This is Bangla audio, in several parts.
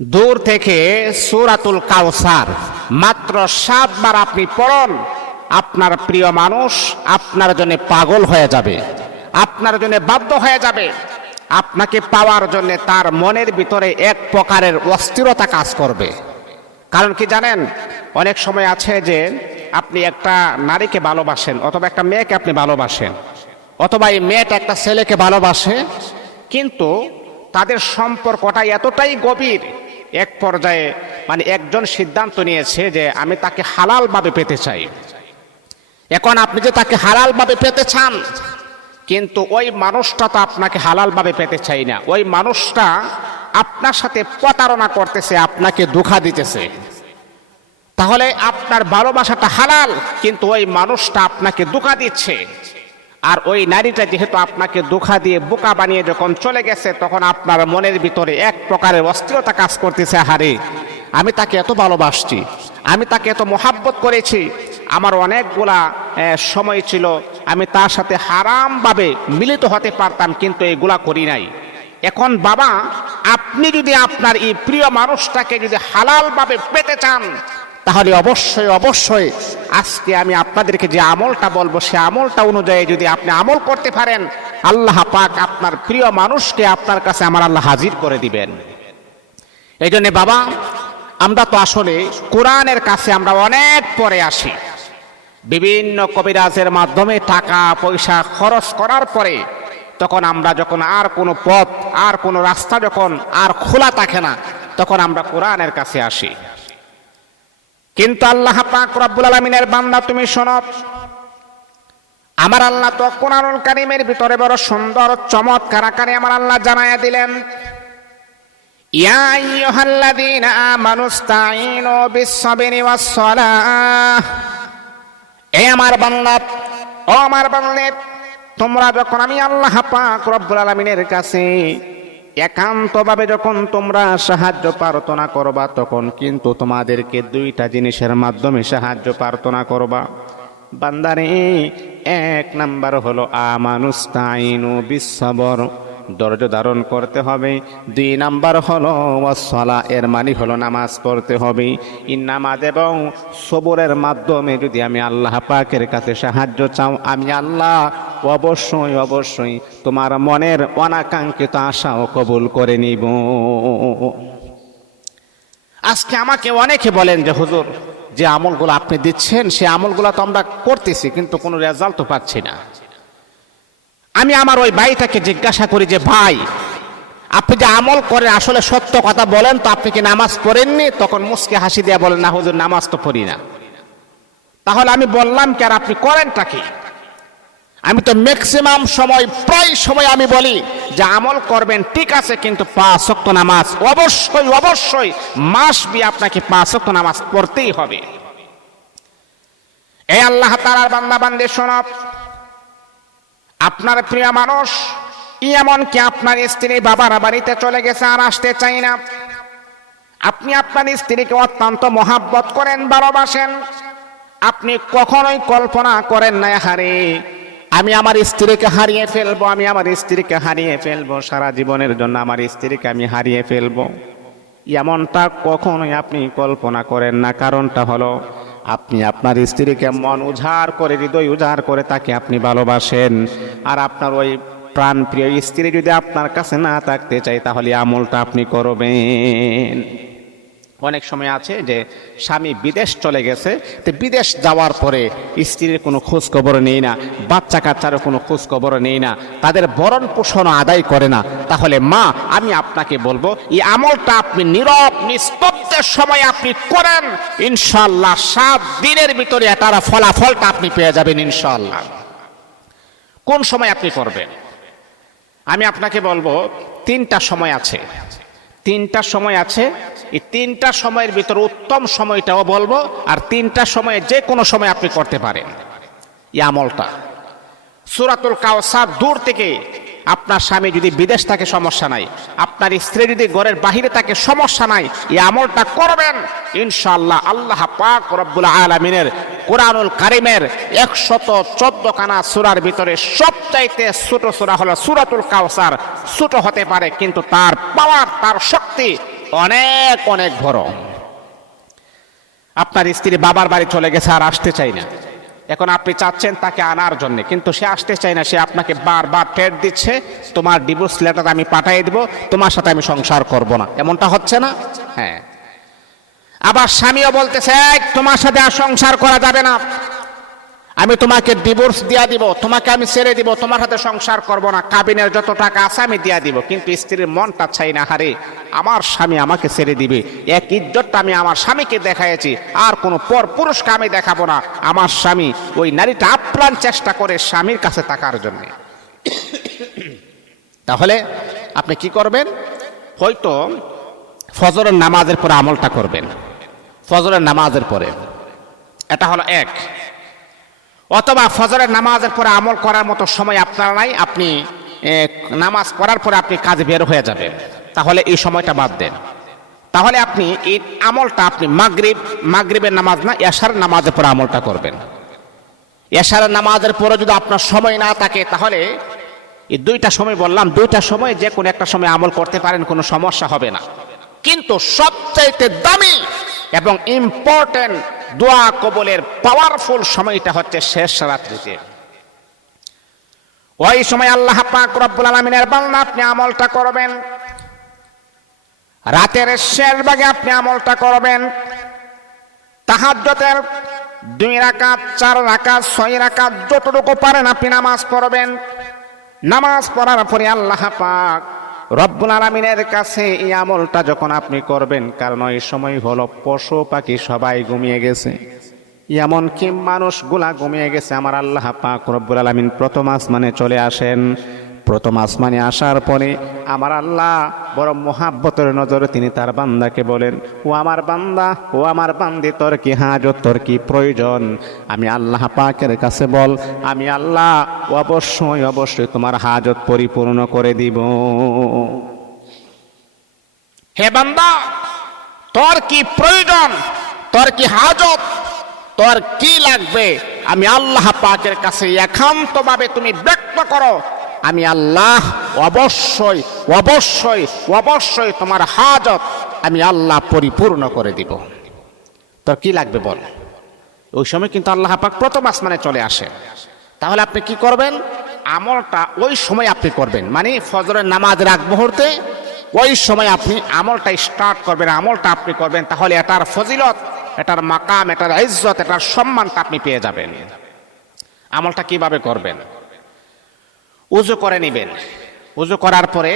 দূর থেকে সুরাতুল কাউসার মাত্র সাতবার আপনি পড়ন, আপনার প্রিয় মানুষ আপনার জন্য পাগল হয়ে যাবে, আপনার জন্য বাধ্য হয়ে যাবে। আপনাকে পাওয়ার জন্য তার মনের ভিতরে এক প্রকারের অস্থিরতা কাজ করবে। কারণ কি জানেন, অনেক সময় আছে যে আপনি একটা নারীকে ভালোবাসেন অথবা একটা মেয়েকে আপনি ভালোবাসেন, অথবা এই মেয়েটা একটা ছেলেকে ভালোবাসে, কিন্তু তাদের সম্পর্কটা এতটাই গভীর এক পর্যায়ে মানে একজন সিদ্ধান্ত নিয়েছে যে আমি তাকে হালালভাবে পেতে চাই। এখন আপনি যে তাকে হালালভাবে পেতে চান, কিন্তু ওই মানুষটা তো আপনাকে হালালভাবে পেতে চাই না। ওই মানুষটা আপনার সাথে প্রতারণা করতেছে, আপনাকে দুঃখা দিতেছে। তাহলে আপনার ভালোবাসাটা হালাল, কিন্তু ওই মানুষটা আপনাকে দুঃখা দিচ্ছে। আর ওই নারীটা যেহেতু আপনাকে দুঃখা দিয়ে বোকা বানিয়ে যখন চলে গেছে, তখন আপনার মনের ভিতরে এক প্রকারের অস্থিরতা কাজ করতেছে হারে আমি তাকে এত ভালোবাসছি, আমি তাকে এত মোহাব্বত করেছি, আমার অনেকগুলা সময় ছিল, আমি তার সাথে হারামভাবে মিলিত হতে পারতাম, কিন্তু এগুলা করি নাই। এখন বাবা, আপনি যদি আপনার এই প্রিয় মানুষটাকে যদি হালালভাবে পেতে চান তাহলে অবশ্যই অবশ্যই আজকে আমি আপনাদেরকে যে আমলটা বলব, সে আমলটা অনুযায়ী যদি আপনি আমল করতে পারেন, আল্লাহ পাক আপনার প্রিয় মানুষকে আপনার কাছে আমার আল্লাহ হাজির করে দিবেন। এই জন্যে বাবা, আমরা তো আসলে কোরআনের কাছে আমরা অনেক পরে আসি। বিভিন্ন কবিরাজের মাধ্যমে টাকা, পয়সা খরচ করার পরে তখন আমরা যখন আর কোনো পথ, আর কোনো রাস্তা যখন আর খোলা থাকে না, তখন আমরা কোরআনের কাছে আসি। কিন্তু আল্লাহ পাক রব্বুল আলমিনের বান্দা, তুমি শোনো, আমার আল্লাহ তো কোরআনুল কারিমের ভিতরে বড় সুন্দর, চমৎকার আকারে আমার আল্লাহ জানাইয়া দিলেন। ইয়া আইয়ুহাল্লাযীনা আমানুস্তাঈনু বিস-সাবরি ওয়াস-সালাহ। এ আমার বান্দা, ও আমার বান্দে, তোমরা যখন আমি আল্লাহ পাক রব্বুল আলামিনের কাছে একান্তভাবে যখন তোমরা সাহায্য প্রার্থনা করবা, তখন কিন্তু তোমাদেরকে দুইটা জিনিসের মাধ্যমে সাহায্য প্রার্থনা করবা। বান্দারে, এক নাম্বার হলো, আমানুস্তাইনু বিশ্ববর ধৈর্য ধারণ করতে হবে। দুই নাম্বার হলো ওয়াসলা এর মানে হলো নামাজ পড়তে হবে। এই নামাজ এবং সবরের মাধ্যমে যদি আমি আল্লাহ পাকের কাছে সাহায্য চাও, আমি আল্লাহ অবশ্যই অবশ্যই তোমার মনের অনাকাঙ্ক্ষিত আশাও কবুল করে নিব। আজকে আমাকে অনেকে বলেন যে, হুজুর, যে আমলগুলো আপনি দিচ্ছেন, সে আমলগুলো তো আমরা করতেছি, কিন্তু কোনো রেজাল্ট তো পাচ্ছি না। আমি আমার ওই ভাইটাকে জিজ্ঞাসা করি যে, ভাই, আপনি যে আমল করেন, আসলে সত্য কথা বলেন তো, আপনি কি নামাজ পড়েননি? তখন মুসকে হাসি দিয়ে বলেন না হুজুর, নামাজ তো পড়ি না। তাহলে আমি বললাম কি, আর আপনি করেনটা কি? আমি তো ম্যাক্সিমাম সময়, প্রায় সময় আমি বলি যে, আমল করবেন, ঠিক আছে, কিন্তু পাঁচ ওয়াক্ত নামাজ অবশ্যই অবশ্যই মাস বি আপনাকে পাঁচ ওয়াক্ত নামাজ পড়তেই হবে। এ আল্লাহ তালার বান্দা বান্দে শোনব আপনার প্রিয় মানুষ, এমনকি আপনার স্ত্রী বাবার বাড়িতে চলে গেছে আর আসতে চাই না। আপনি আপনার স্ত্রীকে অত্যন্ত মহাব্বত করেন, ভালোবাসেন। আপনি কখনোই কল্পনা করেন না, হারে, আমি আমার স্ত্রীকে হারিয়ে ফেলব, আমি আমার স্ত্রীকে হারিয়ে ফেলব, সারা জীবনের জন্য আমার স্ত্রীকে আমি হারিয়ে ফেলব। এমনটা কখনোই আপনি কল্পনা করেন না, কারণটা হলো আপনি আপনার স্ত্রীকে মন উজাড় করে, হৃদয় উজাড় করে তাকে আপনি ভালোবাসেন। আর আপনার ওই প্রাণ প্রিয় স্ত্রী যদি আপনার কাছে না থাকতে চাই তাহলে আমলটা আপনি করবেন। অনেক সময় আছে যে স্বামী বিদেশ চলে গেছে, তো বিদেশ যাওয়ার পরে স্ত্রীর কোনো খোঁজ খবর নেই না, বাচ্চা কাচ্চারও কোনো খোঁজ খবর নেই না, তাদের বরণ পোষণ আদায় করে না। তাহলে মা, আমি আপনাকে বলব, এই আমলটা আপনি নীরব নিস্তব্ধের সময় আপনি করেন ইনশাল্লাহ সাত দিনের ভিতরে তার ফলাফলটা আপনি পেয়ে যাবেন ইনশাল্লাহ কোন সময় আপনি করবেন? আমি আপনাকে বলব, তিনটা সময় আছে, তিনটা সময় আছে এই তিনটা সময়ের ভিতর উত্তম সময়টাও বলব, আর তিনটা সময়ে যে কোনো সময় আপনি করতে পারেন। এই আমলটা। সুরাতুল কাউসার দূর থেকে আপনার স্বামী যদি বিদেশ থাকে, সমস্যা নাই। আপনার স্ত্রী যদি ঘরের বাহিরে থাকে, সমস্যা নাই। এই আমলটা করবেন, ইনশাআল্লাহ আল্লাহ পাক রব্বুল আলমিনের কোরআনুল কারিমের একশত চোদ্দ কানা সুরার ভিতরে সবচাইতে ছোট সুরা হলো সুরাতুল কাউসার ছোট হতে পারে, কিন্তু তার পাওয়ার তার শক্তি অনেক অনেক বড় আপনার স্ত্রী বাবার বাড়ি চলে গেছে আর আসতে চাই না। এখন আপনি চাচ্ছেন তাকে আনার জন্য কিন্তু সে আসতে চায় না সে আপনাকে বারবার টের দিচ্ছে তোমার ডিভোর্স লেটার আমি পাঠিয়ে দিব তোমার সাথে আমি সংসার করব না। এমনটা হচ্ছে না? হ্যাঁ। আবার স্বামীও বলতেছে "এই, তোমার সাথে আর সংসার করা যাবে না। আমি তোমাকে ডিভোর্স দিয়া দিব, তোমাকে আমি ছেড়ে দিব, তোমার হাতে সংসার করব না, কাবিনের যত টাকা আছে আমি দিয়া দিব, কিন্তু স্ত্রীর মনটা চাই না, হারে। আমার স্বামী আমাকে ছেড়ে দিবে। এক ইজ্জতটা আমি আমার স্বামীকে দেখাইছি আর কোনো পর পুরুষকে আমি দেখাবো না। আমার স্বামী ওই নারীটা আপ্রাণ চেষ্টা করে স্বামীর কাছে থাকার জন্য। তাহলে আপনি কি করবেন? হয়তো ফজরের নামাজের পরে আমলটা করবেন। ফজরের নামাজের পরে। এটা হলো এক। অথবা ফজরের নামাজের পরে আমল করার মতো সময় আপনার নাই, আপনি নামাজ পড়ার পরে আপনি কাজে বের হয়ে যাবেন তাহলে এই সময়টা বাদ দেন। তাহলে আপনি এই আমলটা আপনি মাগরিব, মাগরিবের নামাজ না এশার নামাজের পরে আমলটা করবেন। এশার নামাজের পরে যদি আপনার সময় না থাকে, তাহলে এই দুইটা সময় বললাম, দুইটা সময় যে কোনো একটা সময় আমল করতে পারেন, কোনো সমস্যা হবে না। কিন্তু সবচাইতে দামি এবং ইম্পর্টেন্ট দোয়া কবলের পাওয়ারফুল সময়টা হচ্ছে শেষ রাত্রিতে। ওই সময় আল্লাহ পাক রব্বুল আলমিনের বাংলা আপনি আমলটা করবেন। রাতের শেষ ভাগে আপনি আমলটা করবেন। তাহাজ্জতের দুই রাকাত, চার রাকাত, ছয় রাকাত যতটুকু পারেন আপনি নামাজ পড়বেন। নামাজ পড়ার পরে আল্লাহ পাক রব্বুল আলমিনের কাছে এই আমলটা যখন আপনি করবেন, কারণ এই সময় হলো পশু পাখি সবাই ঘুমিয়ে গেছে। এমনকি মানুষগুলা ঘুমিয়ে গেছে, আমার আল্লাহ পাক রব্বুল আলমিন প্রথম আসমানে চলে আসেন। প্রথম আসমানে আসার পরে আমার আল্লাহ বড় মোহাব্বতের নজরে তিনি তার বান্দাকে বলেন, ও আমার বান্দা, ও আমার বান্দি, তোর কি হাজত, তোর কি প্রয়োজন? আমি আল্লাহ পাকের কাছে বল, আমি আল্লাহ অবশ্যই অবশ্যই তোমার হাজত পরিপূর্ণ করে দিব। হে বান্দা, তোর কি প্রয়োজন, তোর কি হাজত, তোর কি লাগবে? আমি আল্লাহ পাকের কাছে একান্তভাবে তুমি ব্যক্ত করো। আমি আল্লাহ, অবশ্যই অবশ্যই অবশ্যই তোমার হাজত আমি আল্লাহ পরিপূর্ণ করে দিব। তোর কি লাগবে বল? ওই সময় কিন্তু আল্লাহ পাক প্রথম আসমানে চলে আসে। তাহলে আপনি কি করবেন? আমলটা ওই সময় আপনি করবেন। মানে ফজরের নামাজের আগ মুহূর্তে ওই সময় আপনি আমলটা স্টার্ট করবেন, আমলটা আপনি করবেন। তাহলে এটার ফজিলত, এটার মাকাম, এটার ইজ্জত, এটার সম্মানটা আপনি পেয়ে যাবেন। আমলটা কীভাবে করবেন? উজু করে নেবেন উজু করার পরে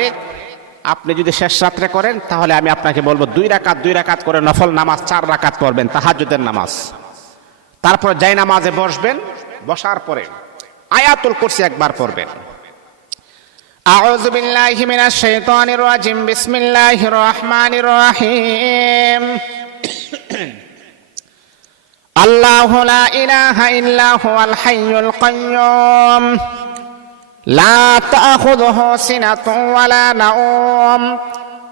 আপনি যদি শেষ রাত্রে করেন তাহলে আমি আপনাকে বলবো দুই রাকাত দুই রাকাত করে নফল নামাজ চার রাকাত করবেন তাহাজুদের নামাজ তারপর যাই নামাজে বসবেন বসার পরে আয়াতুল কুরসি একবার পড়বেন أعوذ بالله من الشيطان الرجيم بسم الله الرحمن الرحيم الله لا إله إلا هو الحي القيوم لا تأخذه سنة ولا نوم.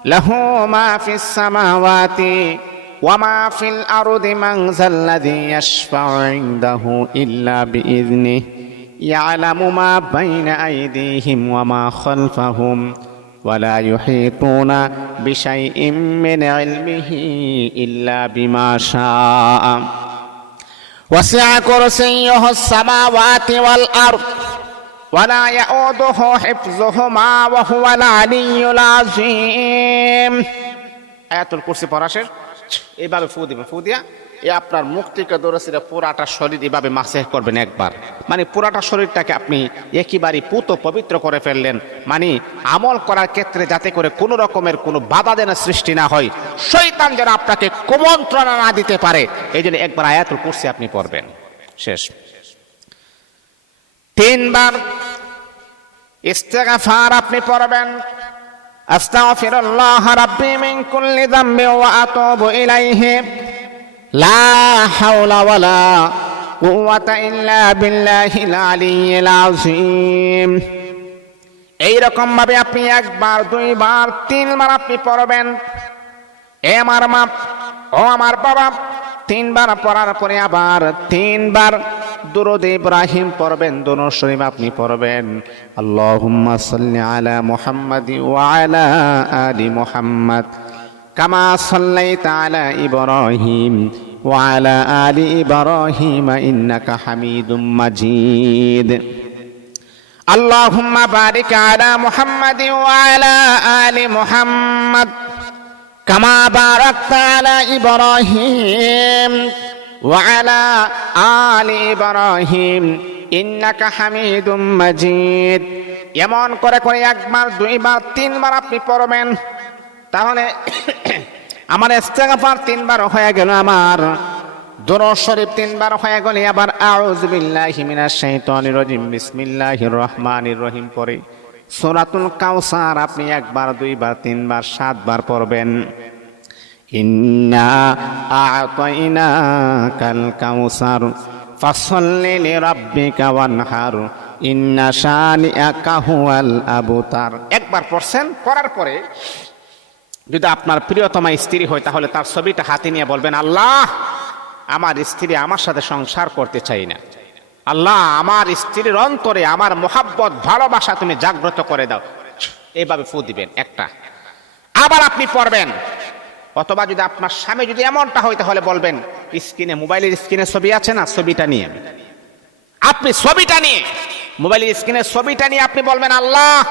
له ما في السماوات وما في الأرض من ذا الذي يشفع عنده إلا بإذنه. يعلم ما بين أيديهم وما خلفهم ولا يحيطون بشيء من علمه إلا بما شاء. وسع كرسيه السماوات والأرض ولا يؤوده حفظهما وهو العلي العظيم আয়াতুল কুরসি পড়া শেষ এইভাবে ফু দিবেন ফু দিয়া এ আপনার মুখ থেকে দৌড়াছিরা পুরাটা শরীর এভাবে মাসে করবেন একবার মানে পুরাটা শরীরটাকে আপনি একেবারে পুত পবিত্র করে ফেললেন মানে আমল করার ক্ষেত্রে যাতে করে কোনো রকমের কোনো বাধা যেন সৃষ্টি না হয় শৈতান যেন আপনাকে কুমন্ত্রণা না দিতে পারে এই জন্য একবার আয়াতুল কুরসি আপনি পড়বেন শেষ তিনবার ইস্তেগাফার আপনি পড়বেন। আস্তাগফিরুল্লাহ রাব্বি মিন কুল্লি যামবি ওয়া আতুবু ইলাইহি। লা হাওলা ওয়ালা কুওয়াতা ইল্লা বিল্লাহিল আলিয়্যিল আযীম। এই রকম ভাবে আপনি একবার, দুইবার, তিনবার আপনি পড়বেন। এ আমার মা, ও আমার বাবা, তিনবার পড়ার পরে আবার তিনবার দুরুদ ইব্রাহিম পড়বেন দোনো শরীফ আপনি পড়বেন আল্লাহুম্মা সাল্লি আলা মুহাম্মাদি ওয়া আলা আলি মুহাম্মাদ কামা সাল্লাইতা আলা ইব্রাহিম وعلى آل إبراهيم إنك حميد مجيد اللهم بارك على محمد وعلى آل محمد كما باركت على إبراهيم وعلى آل إبراهيم إنك حميد مجيد এমন করে করে একবার দুইবার তিনবার আপনি পড়বেন তাহলে আমার ইস্তেগফার তিনবার হয়ে গেল আমার দরুদ শরীফ তিনবার হয়ে গেলে আবার আউযু বিল্লাহি মিনাশ শাইতানির রাজিম বিসমিল্লাহির রহমানির রহিম পড়ে সূরাতুল কাউসার আপনি একবার দুইবার তিনবার সাতবার পড়বেন ইন্না আ'তাইনাকাল কাউসার, ফাসল্লি লিরাব্বিকা ওয়ানহার, ইন্না শানিআকা হুয়াল আবতার। একবার পড়ছেন, পড়ার পরে যদি আপনার প্রিয়তমা স্ত্রী হয়, তাহলে তার ছবিটা হাতে নিয়ে বলবেন, আল্লাহ, আমার স্ত্রী আমার সাথে সংসার করতে চাই না। আল্লাহ, আমার স্ত্রীর অন্তরে আমার মোহাব্বত, ভালোবাসা তুমি জাগ্রত করে দাও। এইভাবে ফু দিবেন, একটা। আবার আপনি পড়বেন অথবা যদি আপনার স্বামী যদি এমনটা হয়, তাহলে বলবেন, স্ক্রিনে, মোবাইলের স্ক্রিনে ছবি আছে না? ছবিটা নিয়ে। আপনি ছবিটা নিয়ে, মোবাইলের স্ক্রিনে ছবিটা নিয়ে আপনি বলবেন, আল্লাহ,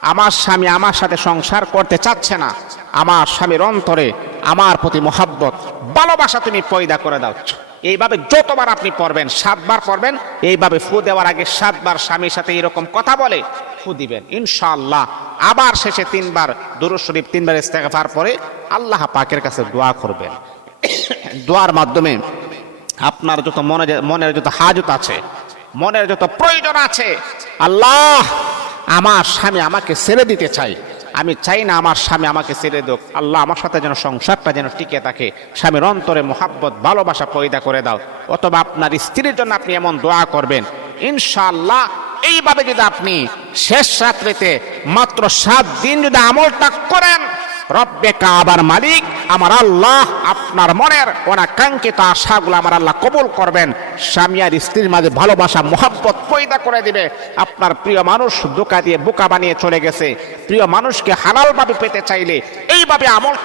আমার স্বামী আমার সাথে সংসার করতে চাচ্ছে না। আমার স্বামীর অন্তরে আমার প্রতি মোহাব্বত। ভালোবাসা তুমি পয়দা করে দাও। এইভাবে যতবার আপনি পড়বেন, সাতবার পড়বেন, এইভাবে ফু দেওয়ার আগে সাতবার স্বামীর সাথে এরকম কথা বলে। ফু দিবেন। ইনশাআল্লাহ। আবার শেষে তিনবার দুরুদ শরীফ, তিনবার ইস্তেগফার পরে আল্লাহ পাকের কাছে দোয়া করবেন। দোয়ার মাধ্যমে আপনার যত মনে মনের যত হাজত আছে, মনের যত প্রয়োজন আছে, আল্লাহ আমার স্বামী আমাকে ছেড়ে দিতে চাই। আমি চাই না আমার স্বামী আমাকে ছেড়ে দোক। আল্লাহ আমার সাথে যেন সংসারটা যেন টিকে থাকে, স্বামীর অন্তরে মোহাব্বত, ভালোবাসা পয়দা করে দাও। অথবা আপনার স্ত্রীর জন্য আপনি এমন দোয়া করবেন। ইনশাআল্লাহ এইভাবে যদি আপনি শেষ রাত্রিতে মাত্র সাত দিন যদি আমলটা করেন, রব্বে কাবার মালিক, আমার আল্লাহ আপনার মনের অনাকাঙ্ক্ষিত আশাগুলো আমার আল্লাহ কবুল করবেন। স্বামী আর স্ত্রীর মাঝে ভালোবাসা, মোহাব্বত পয়দা করে দিবে। আপনার প্রিয় মানুষ দোকা দিয়ে বোকা বানিয়ে চলে গেছে। প্রিয় মানুষকে হালালভাবে পেতে চাইলে এইভাবে আমল